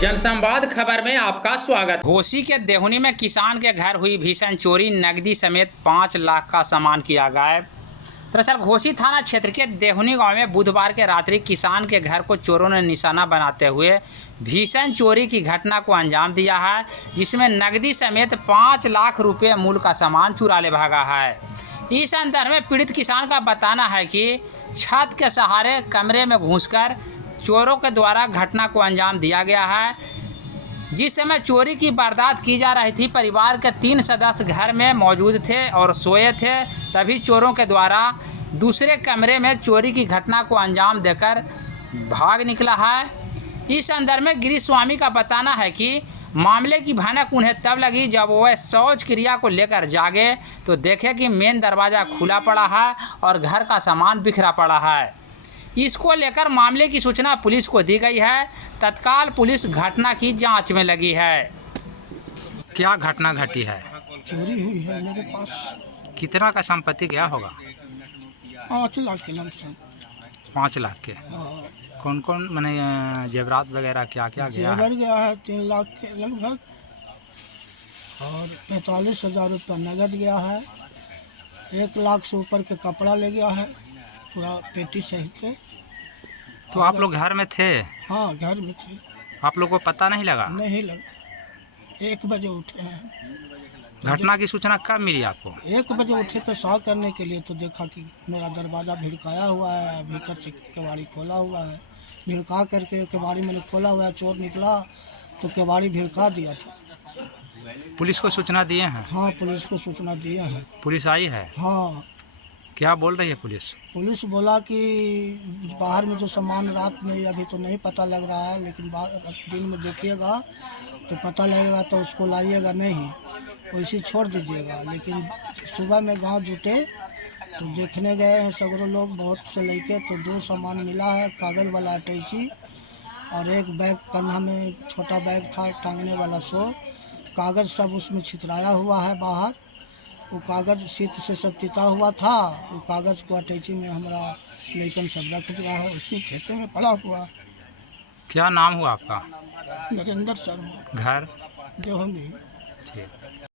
जनसंवाद खबर में आपका स्वागत। घोसी के देहुनी में किसान के घर हुई भीषण चोरी, नकदी समेत 5 लाख का सामान किया गायब। दरअसल घोसी थाना क्षेत्र के देहुनी गांव में बुधवार के रात्रि किसान के घर को चोरों ने निशाना बनाते हुए भीषण चोरी की घटना को अंजाम दिया है, जिसमें नकदी समेत 5 लाख रुपये मूल्य का सामान चुरा ले भागा है। इस संदर्भ में पीड़ित किसान का बताना है कि छत के सहारे कमरे में घुसकर चोरों के द्वारा घटना को अंजाम दिया गया है। जिस समय चोरी की वारदात की जा रही थी, परिवार के 3 सदस्य घर में मौजूद थे और सोए थे। तभी चोरों के द्वारा दूसरे कमरे में चोरी की घटना को अंजाम देकर भाग निकला है। इस संदर्भ में गिरीश स्वामी का बताना है कि मामले की भनक उन्हें तब लगी जब वह शौच क्रिया को लेकर जागे तो देखे कि मेन दरवाज़ा खुला पड़ा है और घर का सामान बिखरा पड़ा है। इसको लेकर मामले की सूचना पुलिस को दी गई है। तत्काल पुलिस घटना की जांच में लगी है। क्या घटना घटी है? चोरी हुई है मेरे पास। कितना का संपत्ति गया होगा? 5 लाख के लमसम। 5 लाख के। कौन कौन मैंने जेवरात वगैरह क्या क्या गया है? जेवर गया है 3 लाख के लगभग और 45,000 रुपया नगद गया है। 1 लाख से ऊपर के कपड़ा ले गया है, पूरा पेटी सहित। तो आप लोग घर में थे? हाँ, घर में थे। आप लोग को पता नहीं लगा? नहीं लगा। 1 बजे उठे हैं। घटना की सूचना कब मिली आपको? 1 बजे उठे पेशाब करने के लिए तो देखा कि मेरा दरवाज़ा भिड़काया हुआ है, भीतर से केवाड़ी खोला हुआ है। भिड़का करके केवाड़ी मैंने खोला हुआ है, चोर निकला तो केवाड़ी भिड़का दिया था। पुलिस को सूचना दिए हैं? हाँ, पुलिस को सूचना दिया है। पुलिस आई है? हाँ। क्या बोल रही है पुलिस? पुलिस बोला कि बाहर में जो सामान रात में अभी तो नहीं पता लग रहा है, लेकिन दिन में देखिएगा तो पता लगेगा तो उसको लाइएगा नहीं, वैसे छोड़ दीजिएगा। लेकिन सुबह में गांव जुटे तो देखने गए हैं सगरों लोग, बहुत से लड़के, तो 2 सामान मिला है, कागज़ वाला अटैची और एक बैग कन्हा में छोटा बैग था टांगने वाला, सो कागज़ सब उसमें छितराया हुआ है बाहर। वो कागज़ शीत से सब तिता हुआ था। वो कागज़ को अटैची में हमारा लेकिन सब रख दिया है, उसी खेते में पड़ा हुआ। क्या नाम हुआ आपका? नरेंद्र शर्मा। घर? देहुनी। ठीक।